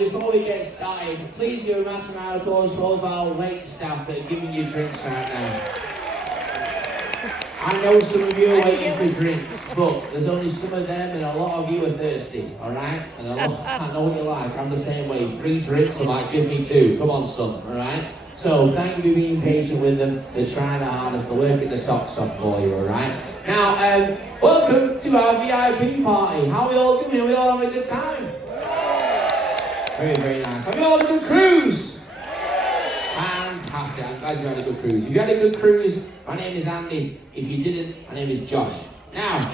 before we get started, please give a massive round of applause for all of our wait staff that are giving you drinks right now. I know some of you are waiting for drinks, but there's only some of them and a lot of you are thirsty, alright? And I know what you like, I'm the same way. 3 drinks, I'm like, give me 2. Come on, son, alright? So thank you for being patient with them. They're trying their hardest, they're working the socks off for you, alright? Now, welcome to our VIP party. How are we all doing? Are we all having a good time? Very, very nice. Have you all had a good cruise? Fantastic. I'm glad you had a good cruise. If you had a good cruise, my name is Andy. If you didn't, my name is Josh. Now,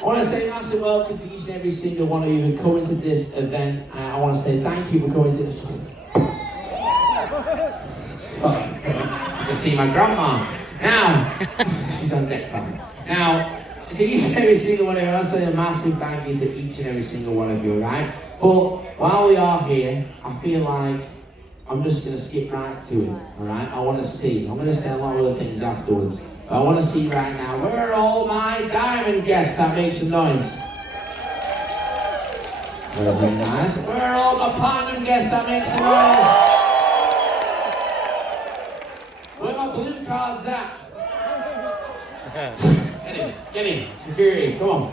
I want to say a massive welcome to each and every single one of you who come into this event. I want to say thank you for coming to this. Sorry, I can see my grandma. Now, she's on deck 5. Now, to each and every single one of you, I want to say a massive thank you to each and every single one of you, right? But while we are here, I feel like I'm just going to skip right to it, alright? I want to see. I'm going to say a lot of other things afterwards. But I want to see right now, where are all my diamond guests that make some noise? Very, very nice. Where are all my platinum guests that make some noise? Where are my blue cards at? Get in. Security, come on.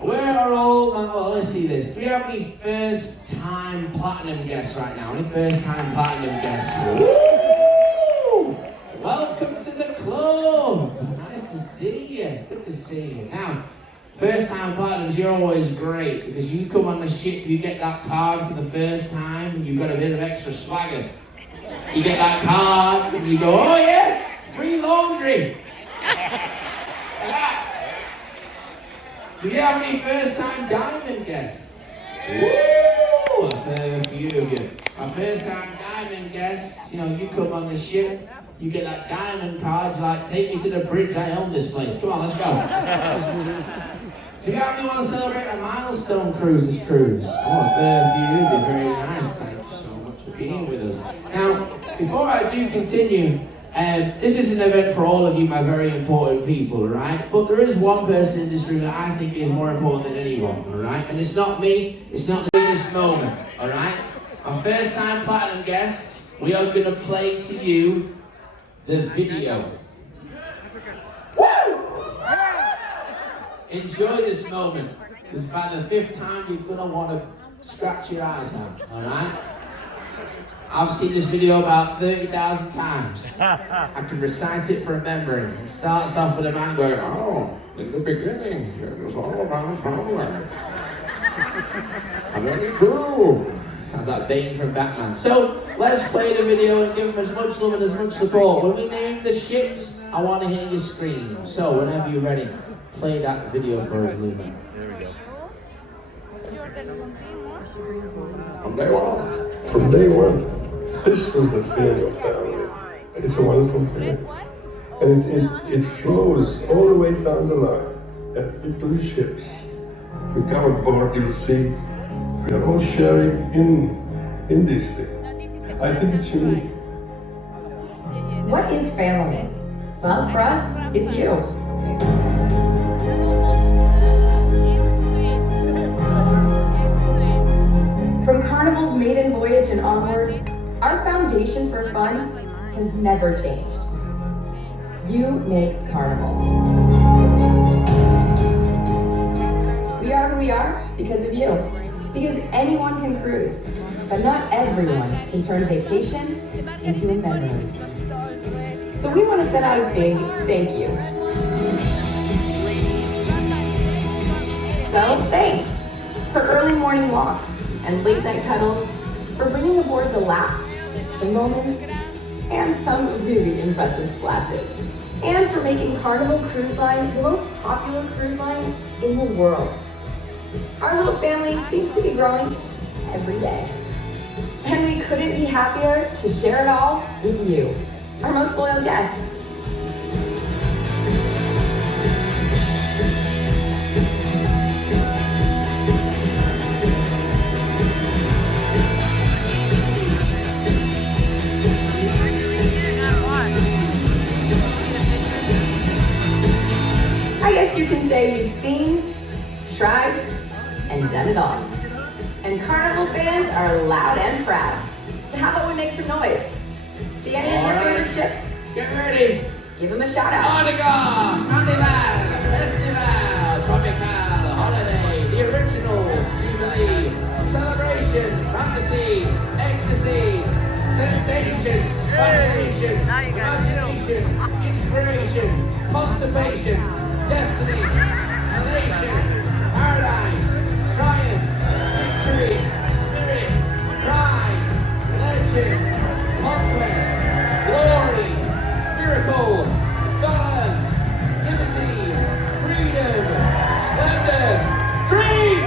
Where are all my, well, let's see this. Do we have any first-time platinum guests right now? Any first-time platinum guests? Woo! Welcome to the club. Nice to see you. Good to see you. Now, first-time platinums, you're always great because you come on the ship, you get that card for the first time, you've got a bit of extra swagger. You get that card and you go, oh yeah, free laundry. Do you have any first-time diamond guests? Woo! A fair few of you. My first-time diamond guests, you know, you come on the ship, you get that diamond card, you're like, take me to the bridge, I own this place. Come on, let's go. Do you have anyone to celebrate a milestone cruise this cruise? Oh, a fair few of you, very nice. Thank you so much for being with us. Now, before I do continue, this is an event for all of you, my very important people, right? But there is one person in this room that I think is more important than anyone, all right? And it's not me, it's not the biggest moment, all right? Our first time platinum guests, we are going to play to you the video. Woo! Enjoy this moment, because by the 5th time you're going to want to scratch your eyes out, all right? I've seen this video about 30,000 times. I can recite it from memory. It starts off with a man going, oh, in the beginning, it was all around family. I'm very cool. Sounds like Bane from Batman. So, let's play the video and give them as much love and as much support. When we name the ships, I want to hear you scream. So, whenever you're ready, play that video for us, Luna. There we go. From day one, this was the feeling of family. It's a wonderful feeling. And it flows all the way down the line into the ships. You come aboard, you'll see we are all sharing in this thing. I think it's unique. What is family? Well, for us, it's you. From Carnival's maiden voyage and onward, our foundation for fun has never changed. You make Carnival. We are who we are because of you. Because anyone can cruise, but not everyone can turn a vacation into a memory. So we want to send out a big thank you. So thanks for early morning walks and late night cuddles, for bringing aboard the laughs, the moments, and some really impressive splashes. And for making Carnival Cruise Line the most popular cruise line in the world. Our little family seems to be growing every day. And we couldn't be happier to share it all with you, our most loyal guests. I guess you can say you've seen, tried, and done it all. And Carnival fans are loud and proud. So how about we make some noise? See any of your favorite ships? Get ready. Give them a shout out. Carnival, Carnival, Festival, Tropical, Holiday, the Originals, Jubilee, Celebration, Fantasy, Ecstasy, Sensation, Fascination, Imagination, Inspiration, Constipation, Destiny, Elation, Paradise, Triumph, Victory, Spirit, Pride, Legend, Conquest, Glory, Miracle, Valor, Liberty, Freedom, Splendor, Dream,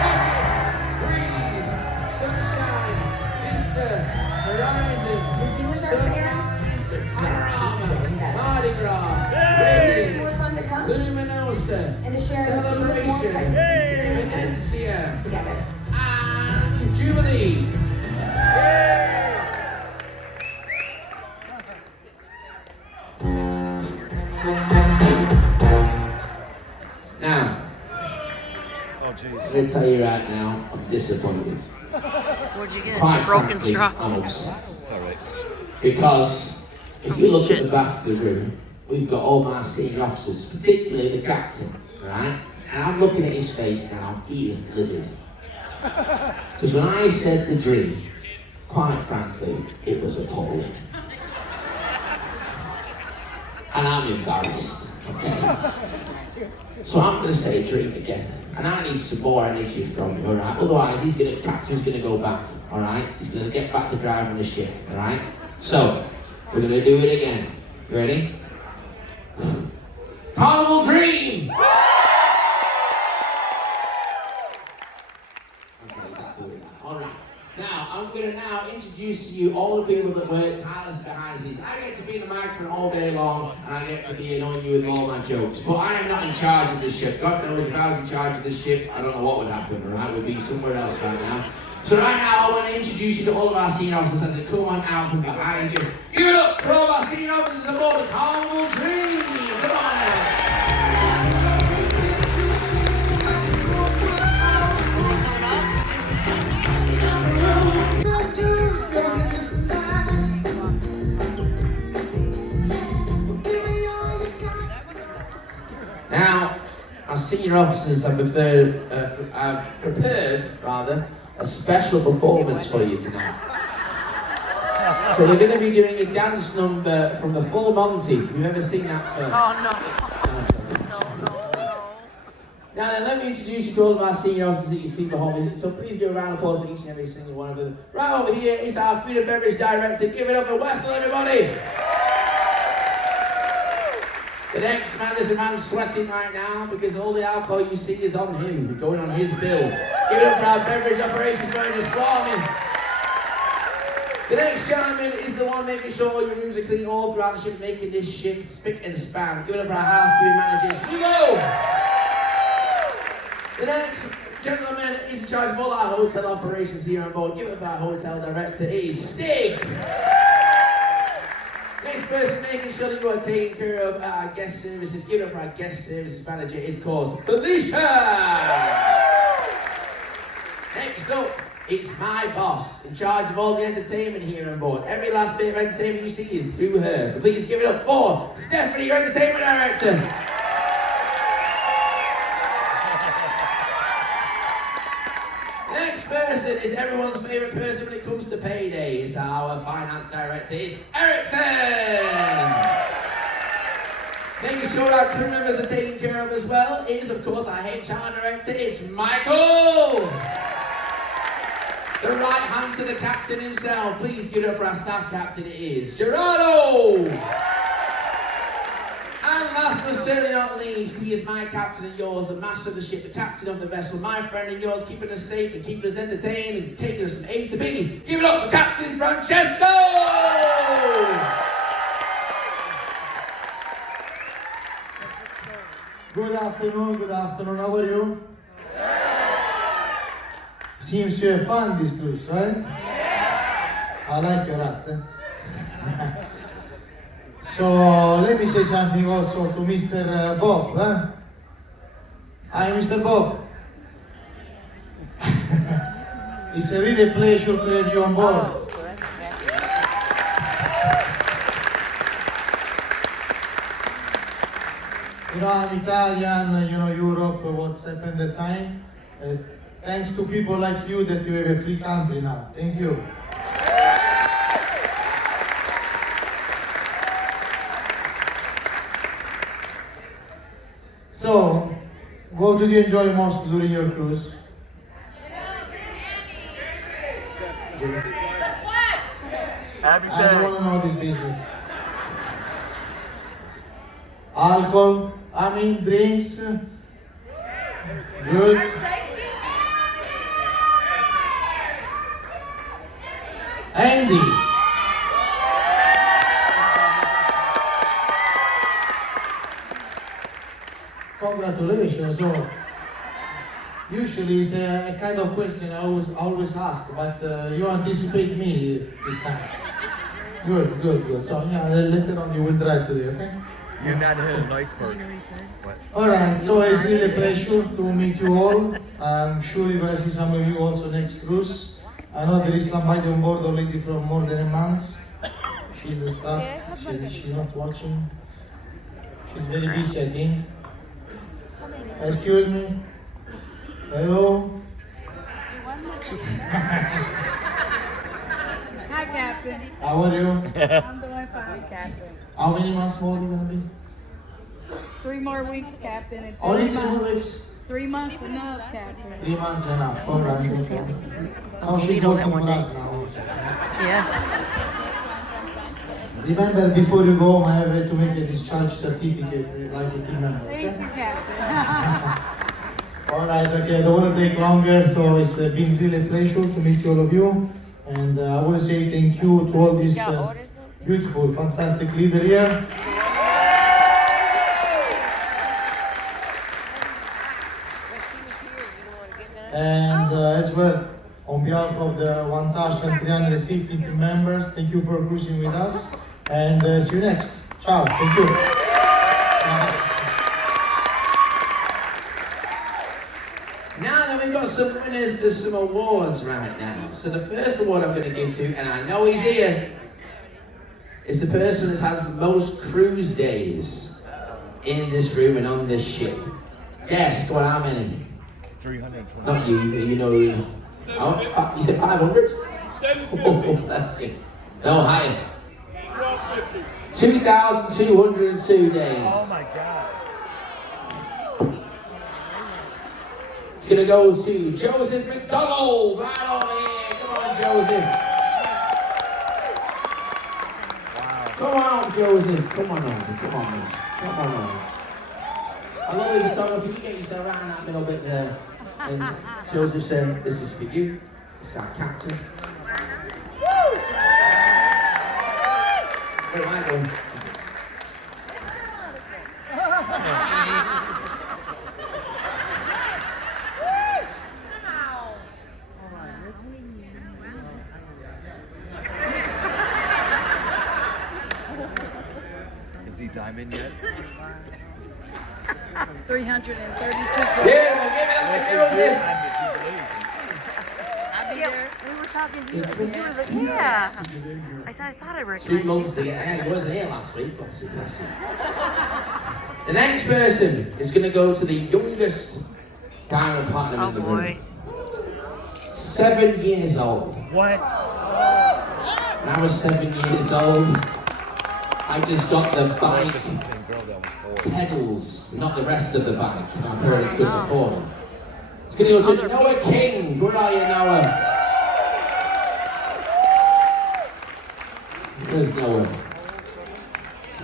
Magic, Breeze, Sunshine, Vista, Horizon, Viewers are Sunrise, Panorama, fans. Mardi Gras, There's more Radiance, fun to come. Luminosa, And to share even more Celebration, priceless experiences Venetia, together. and Jubilee. Now, I'm going to tell you right now, I'm disappointed. What'd you get? Quite Broken frankly, straw. I'm upset. It's alright. Because if you look at the back of the room, we've got all my senior officers, particularly the captain, right? And I'm looking at his face now, he is livid. Because when I said the dream, quite frankly, it was appalling. And I'm embarrassed, okay? So I'm going to say dream again. And I need some more energy from you, alright? Otherwise, captain's going to go back, alright? He's going to get back to driving the ship, alright? So, we're going to do it again. You ready? Carnival Dream! Alright. Now, I'm going to now introduce to you all the people that work tirelessly behind the scenes. I get to be in the microphone all day long, and I get to be annoying you with all my jokes. But I am not in charge of this ship. God knows if I was in charge of this ship, I don't know what would happen, alright? We'd be somewhere else right now. So right now, I want to introduce you to all of our senior officers as they come on out from behind you. Give it up for all of our senior officers aboard the Carnival Dream! Come on now! Now, our senior officers have prepared a special performance for you tonight. So they're going to be doing a dance number from the Full Monty. Have you ever seen that film? Oh no. Now then, let me introduce you to all of our senior officers that you see behind me. So please give a round of applause for each and every single one of them. Right over here is our food and beverage director. Give it up for Wessel, everybody. The next man is a man sweating right now because all the alcohol you see is on him, going on his bill. Give it up for our beverage operations manager, Swami. The next gentleman is the one making sure all your rooms are clean all throughout the ship, making this ship spick and span. Give it up for our housekeeping managers, Hugo. The next gentleman is in charge of all our hotel operations here on board. Give it up for our hotel director, it is Stig. Next person making sure that you are taking care of our guest services, give it up for our guest services manager, is of course Felicia! Next up, it's my boss, in charge of all the entertainment here on board. Every last bit of entertainment you see is through her, so please give it up for Stephanie, your entertainment director! Next person is everyone's favourite person when it comes to payday. It's our finance director, it's Ericsson! Making sure our crew members are taken care of as well is, of course, our HR director, it's Michael! The right hand to the captain himself. Please give it up for our staff captain, it is Gerardo! And last but certainly not least, he is my captain and yours, the master of the ship, the captain of the vessel, my friend and yours, keeping us safe and keeping us entertained and taking us from A to B. Give it up for Captain Francesco! Good afternoon, how are you? Seems you have fun this cruise, right? I like your hat. So let me say something also to Mr. Bob. Hi, Mr. Bob. It's a really pleasure to have you on board. You know, I'm Italian, you know, Europe, what's happened at the time. Thanks to people like you that you have a free country now. Thank you. So, what did you enjoy most during your cruise? I don't want to know this business. Alcohol, I mean drinks. Good. Andy. Congratulations. So, usually it's a kind of question I always ask, but you anticipate me this time. Good. So yeah, later on you will drive today, okay? You're not here in Iceberg. What? Alright, so it's really a pleasure to meet you all. I'm sure you're gonna see some of you also next cruise. I know there is somebody on board already from more than a month. She's the staff. She's not watching. She's very busy, I think. Excuse me. Hello. Hi, Captain. How are you? I'm doing fine, Captain. How many months more are you gonna be? 3 more weeks, Captain. And Only 3 3 more months. weeks. 3 months enough, Captain. 3 months enough. All right. Just say it was Oh, she's Lido that working one for day. us now. Yeah. Remember, before you go home, I have to make a discharge certificate, like a team member. Thank Okay? you, Captain. All right. Okay. I don't want to take longer, so it's been really a pleasure to meet all of you, and I want to say thank you to all these beautiful, fantastic leader here. And as well, on behalf of the 1,350 team members, thank you for cruising with us, and see you next. Ciao, thank you. Now then, we've got some winners for some awards right now. So the first award I'm going to give to, and I know he's here, is the person that has the most cruise days in this room and on this ship. Guess, go on, how many? 320. Not you, you know who. Oh, you said 500? 750. That's it. No, higher. 2,202 days. Oh my God. It's gonna go to Joseph McDonald, right over here. Come on, Joseph. Wow. Come on, Joseph. Come on over. Come on, man. Come on over. I love the photography. You get yourself around that middle bit there. And Joseph said, "This is for you. This is our captain." Where am I going? Is he diamond yet? 332. Beautiful. Give it up for Joseph. I'll be there. We were talking to you. Yeah. I said I thought I 2 recognized months to get here. He wasn't here last week. Bless him, bless him. The next person is going to go to the youngest Diamond Platinum Oh in the boy. room. 7 years old. What? When I was 7 years old, I just got the bike That's the same girl that was 4. pedals, not the rest of the bike. My parents couldn't afford it. It's going to go to Noah King. Where are you, Noah? Where's Noah?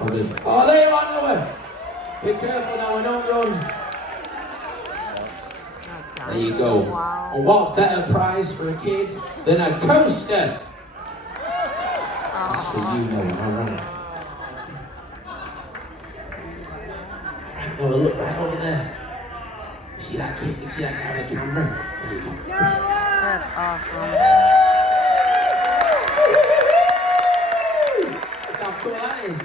Oh, there you are, Noah. Be careful, Noah. Don't run. There you go. Wow. And what better prize for a kid than a coaster? That's for you, Noah. All right. Noah, look right over there. You see that kid? You see that guy with the camera? There you go. That's awesome. Look how cool that is.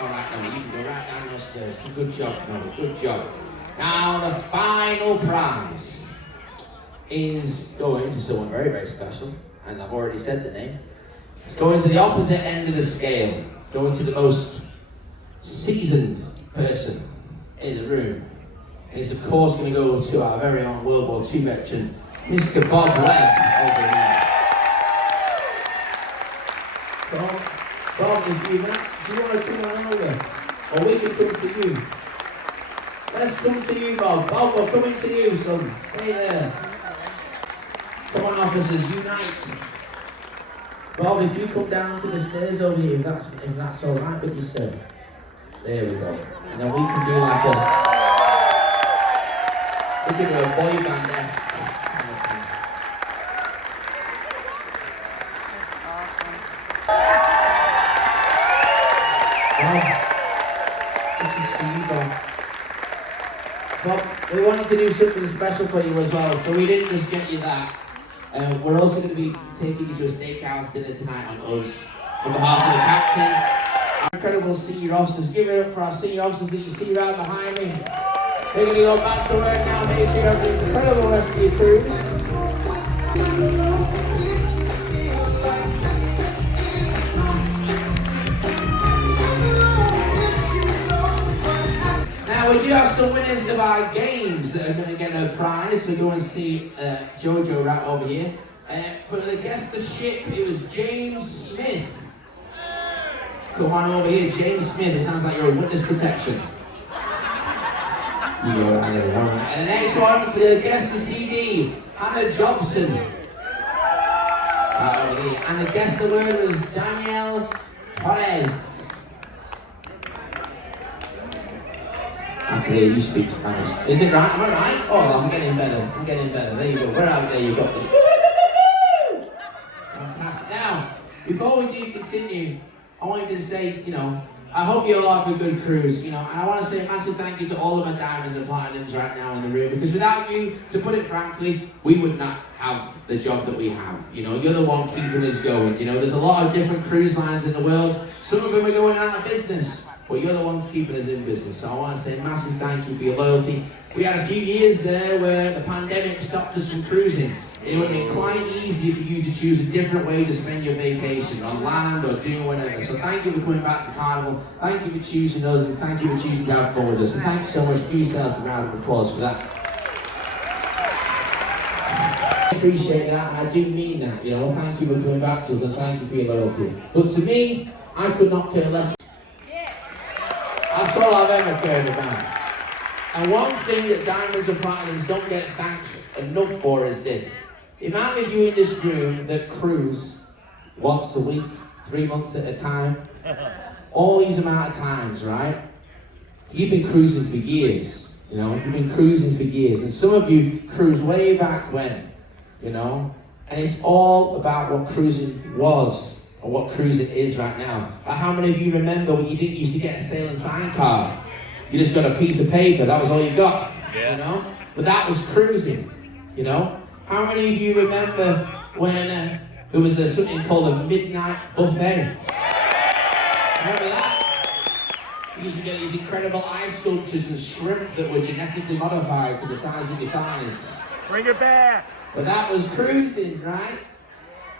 All right, Noah, you can go right down those stairs. Good job, Noah. Good job. Now the final prize is going to someone very, very special, and I've already said the name. It's going to the opposite end of the scale, going to the most seasoned person in the room. And it's of course going to go to our very own World War II veteran, Mr. Bob Webb over there. Bob, if you want to come on over, or we can come to you. Let's come to you, Bob. Bob, we're coming to you, son. Stay there. Come on, officers, unite. Bob, if you come down to the stairs over here, if that's all right with you, sir. There we go. And then we can do like a boy band-esque kind of thing. Bob, this is for you, Bob. Bob, we wanted to do something special for you as well, so we didn't just get you that. We're also going to be taking you to a steakhouse dinner tonight on us. On behalf of the captain, our incredible senior officers. Give it up for our senior officers that you see right behind me. They're going to go back to work now. Make sure you have an incredible rest of your cruise. Now we do have some winners of our games that are going to get a prize. So go and see Jojo right over here. For the guest of the ship, it was James Smith. Come on over here, James Smith. It sounds like you're a witness protection. You know, and the next one for the guest of CD, Hannah Jobson. Right over here. And the guest of the word was Danielle Torres. Actually, you speak Spanish. Is it right? Am I right? Oh, I'm getting better. I'm getting better. There you go. We're out there. You got me. Fantastic. Now, before we do continue, I wanted to say, I hope you all have a good cruise, and I want to say a massive thank you to all of my diamonds and platinums right now in the room, because without you, to put it frankly, we would not have the job that we have. You're the one keeping us going. There's a lot of different cruise lines in the world. Some of them are going out of business, but you're the ones keeping us in business. So I want to say a massive thank you for your loyalty. We had a few years there where the pandemic stopped us from cruising. It would have been quite easy for you to choose a different way to spend your vacation, on land or doing whatever. So thank you for coming back to Carnival. Thank you for choosing us, and thank you for choosing to have fun with us. And thank you so much. Give yourselves a round of applause for that. I appreciate that, and I do mean that. Thank you for coming back to us, and thank you for your loyalty. But to me, I could not care less. That's all I've ever cared about. And one thing that diamonds and platinums don't get thanked enough for is this. The amount of you in this room that cruise once a week, 3 months at a time, all these amount of times, right? You've been cruising for years, you've been cruising for years. And some of you cruised way back when, and it's all about what cruising was and what cruising is right now. How many of you remember when you didn't used to get a sail and sign card? You just got a piece of paper, that was all you got, But that was cruising, How many of you remember when there was something called a midnight buffet? Remember that? You used to get these incredible ice sculptures and shrimp that were genetically modified to the size of your thighs. Bring it back! But that was cruising, right?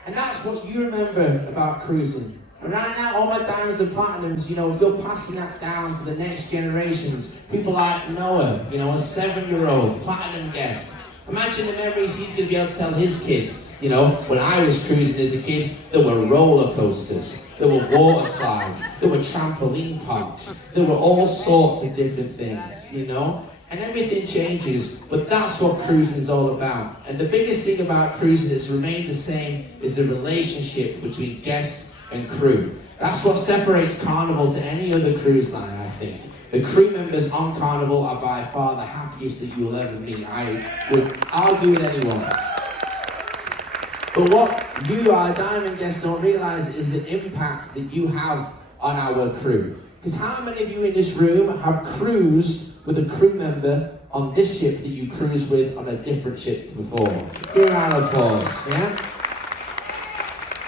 And that's what you remember about cruising. And right now, all my diamonds and platinums, you're passing that down to the next generations. People like Noah, a 7-year-old platinum guest. Imagine the memories he's going to be able to tell his kids. When I was cruising as a kid, there were roller coasters, there were water slides, there were trampoline parks, there were all sorts of different things, And everything changes, but that's what cruising is all about. And the biggest thing about cruising that's remained the same is the relationship between guests and crew. That's what separates Carnival to any other cruise line, I think. The crew members on Carnival are by far the happiest that you'll ever meet. I would argue with anyone. But what you, our diamond guests, don't realise is the impact that you have on our crew. Because how many of you in this room have cruised with a crew member on this ship that you cruised with on a different ship before? Give a round of applause, yeah?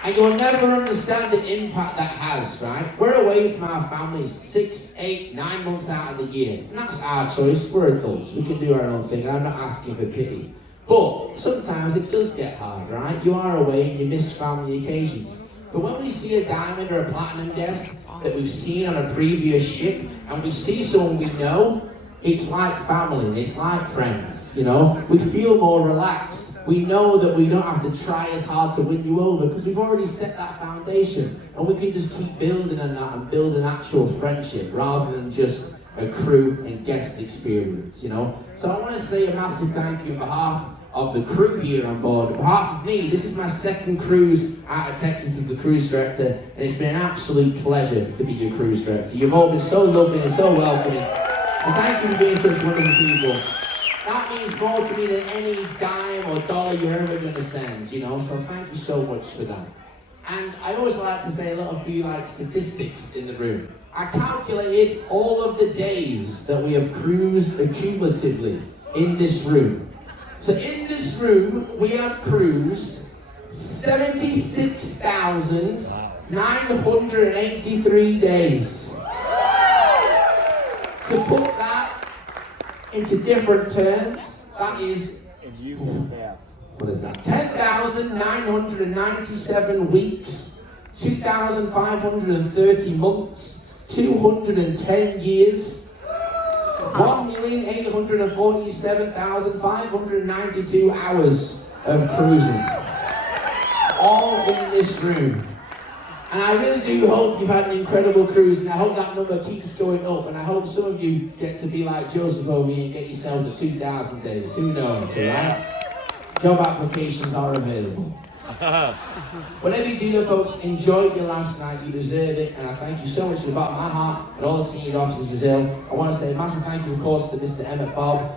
And you'll never understand the impact that has, right? We're away from our families 6, 8, 9 months out of the year. And that's our choice. We're adults. We can do our own thing. And I'm not asking for pity. But sometimes it does get hard, right? You are away and you miss family occasions. But when we see a diamond or a platinum guest that we've seen on a previous ship, and we see someone we know, it's like family, it's like friends, you know? We feel more relaxed. We know that we don't have to try as hard to win you over because we've already set that foundation, and we can just keep building on that and build an actual friendship rather than just a crew and guest experience, you know? So I want to say a massive thank you on behalf of the crew here on board. On behalf of me, this is my second cruise out of Texas as a cruise director, and it's been an absolute pleasure to be your cruise director. You've all been so loving and so welcoming, so thank you for being such wonderful people. That means more to me than any dime or dollar you're ever going to send, you know, so thank you so much for that. And I always like to say a little few statistics in the room. I calculated all of the days that we have cruised accumulatively in this room. So in this room, we have cruised 76,983 days. To put that into different terms, that is, what is that? 10,997 weeks, 2,530 months, 210 years, 1,847,592 hours of cruising, all in this room. And I really do hope you've had an incredible cruise, and I hope that number keeps going up, and I hope some of you get to be like Joseph over here and get yourself to 2,000 days. Who knows, alright? Job applications are available. Whatever you do, folks, enjoy your last night. You deserve it, and I thank you so much from the bottom of my heart and all the senior officers as well. I want to say a massive thank you, of course, to Mr. Emmett Bob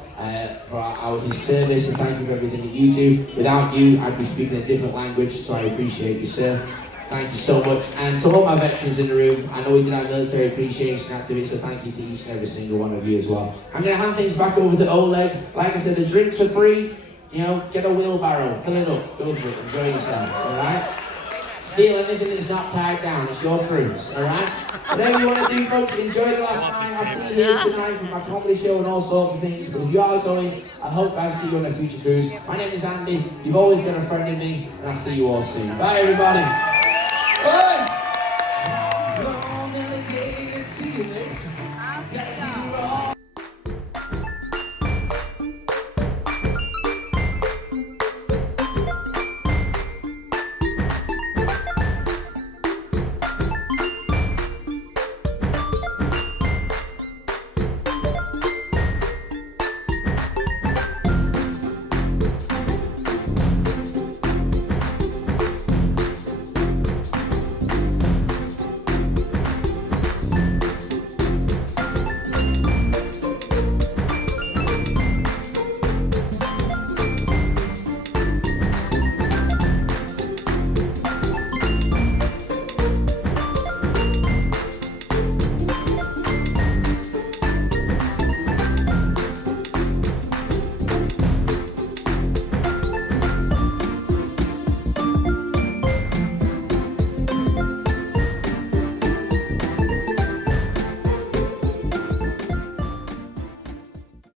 for his service, and thank you for everything that you do. Without you, I'd be speaking a different language, so I appreciate you, sir. Thank you so much. And to all my veterans in the room, I know we did our military appreciation activity, so thank you to each and every single one of you as well. I'm going to hand things back over to Oleg. Like I said, the drinks are free. You know, get a wheelbarrow, fill it up, go for it, enjoy yourself, alright? Steal anything that's not tied down, it's your cruise, alright? Whatever you want to do, folks, enjoy the last night. I'll see you here tonight for my comedy show and all sorts of things, but if you are going, I hope I see you on a future cruise. My name is Andy, you've always got a friend in me, and I'll see you all soon. Bye, everybody! Bye!